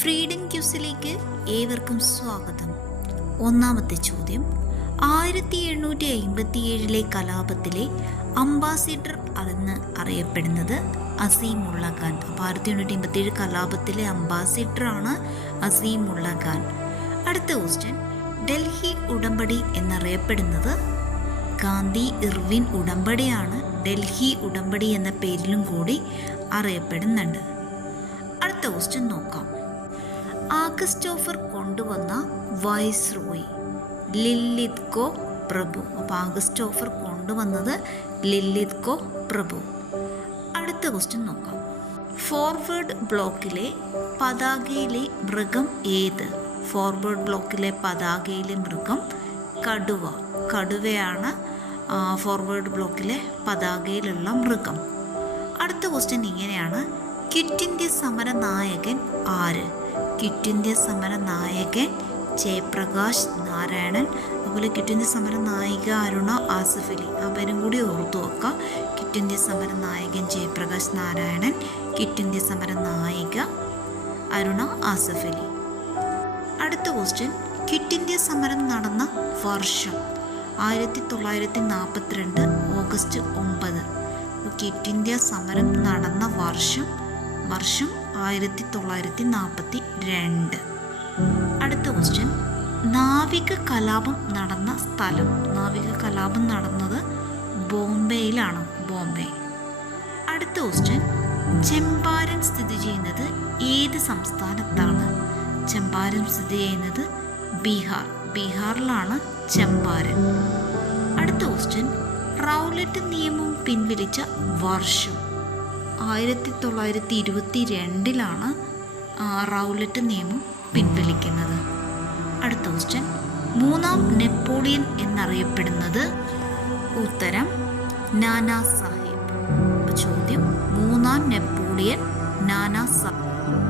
Freedom ക്യൂസിലേക്ക് ഏവർക്കും സ്വാഗതം. ഒന്നാമത്തെ ചോദ്യം. ആയിരത്തി എണ്ണൂറ്റി അയിമ്പത്തി ഏഴിലെ കലാപത്തിലെ അംബാസിഡർ എന്ന് അറിയപ്പെടുന്നത് അസീമുള്ള ഖാൻ. അപ്പോൾ ആയിരത്തി എണ്ണൂറ്റി അമ്പത്തി ഏഴ് കലാപത്തിലെ അംബാസിഡറാണ് അസീമുള്ള ഖാൻ. അടുത്ത ക്വസ്റ്റ്യൻ ഡൽഹി ഉടമ്പടി എന്നറിയപ്പെടുന്നത് ഗാന്ധി ഇർവിൻ ഉടമ്പടിയാണ്. ഡൽഹി ഉടമ്പടി എന്ന പേരിലും കൂടി അറിയപ്പെടുന്നുണ്ട്. അടുത്ത ക്വസ്റ്റ്യൻ നോക്കാം. ആഗസ്റ്റോഫർ കൊണ്ടുവന്ന വൈസ് റോയ് ലില്ലിത്കോ പ്രഭു. അപ്പോൾ ആഗസ്റ്റോഫർ കൊണ്ടുവന്നത് ലില്ലിത്കോ പ്രഭു. അടുത്ത ക്വസ്റ്റ്യൻ നോക്കാം. ഫോർവേഡ് ബ്ലോക്കിലെ പതാകയിലെ മൃഗം ഏത്? ഫോർവേഡ് ബ്ലോക്കിലെ പതാകയിലെ മൃഗം കടുവ. കടുവയാണ് ഫോർവേഡ് ബ്ലോക്കിലെ പതാകയിലുള്ള മൃഗം. അടുത്ത ക്വസ്റ്റ്യൻ ഇങ്ങനെയാണ്. ക്വിറ്റ് സമരനായകൻ സമര ആര്? ഇന്ത്യ സമര നായകൻ ജയപ്രകാശ് നാരായണൻ അതുപോലെ ഇന്ത്യ സമര നായിക അരുണ ആസിഫ് അലി. ആ പേരും കൂടി ഓർത്തു വെക്കാം. ക്വിറ്റ് ഇന്ത്യ സമര നായകൻ ജയപ്രകാശ് നാരായണൻ ഇന്ത്യ സമര നായിക അരുണ ആസിഫ് അലി. അടുത്ത ക്വസ്റ്റ്യൻ ഇന്ത്യ സമരം നടന്ന വർഷം ആയിരത്തി തൊള്ളായിരത്തി നാൽപ്പത്തിരണ്ട് ഓഗസ്റ്റ് ഒമ്പത്. ക്വിറ്റ് ഇന്ത്യ സമരം നടന്ന വർഷം വർഷം ആയിരത്തി തൊള്ളായിരത്തി നാൽപ്പത്തി രണ്ട് അടുത്ത ക്വസ്റ്റ്യൻ നാവിക കലാപം നടന്ന സ്ഥലം. നാവിക കലാപം നടന്നത് ബോംബെയിലാണ്. ബോംബെ. അടുത്ത ക്വസ്റ്റ്യൻ ചെമ്പാരൻ സ്ഥിതി ചെയ്യുന്നത് ഏത് സംസ്ഥാനത്താണ്? ചെമ്പാരൻ സ്ഥിതി ചെയ്യുന്നത് ബീഹാർ. ബീഹാറിലാണ് ചെമ്പാരൻ. അടുത്ത ക്വസ്റ്റ്യൻ റൗലറ്റ് നിയമം പിൻവലിച്ച വർഷം. ആയിരത്തി തൊള്ളായിരത്തി ഇരുപത്തി രണ്ടിലാണ് റൗലറ്റ് നിയമം പിൻവലിക്കുന്നത്. അടുത്ത ക്വസ്റ്റ്യൻ മൂന്നാം നെപ്പോളിയൻ എന്നറിയപ്പെടുന്നത് ഉത്തരം നാനാ സാഹിബ്. ചോദ്യം മൂന്നാം നെപ്പോളിയൻ നാനാ സാഹിബ്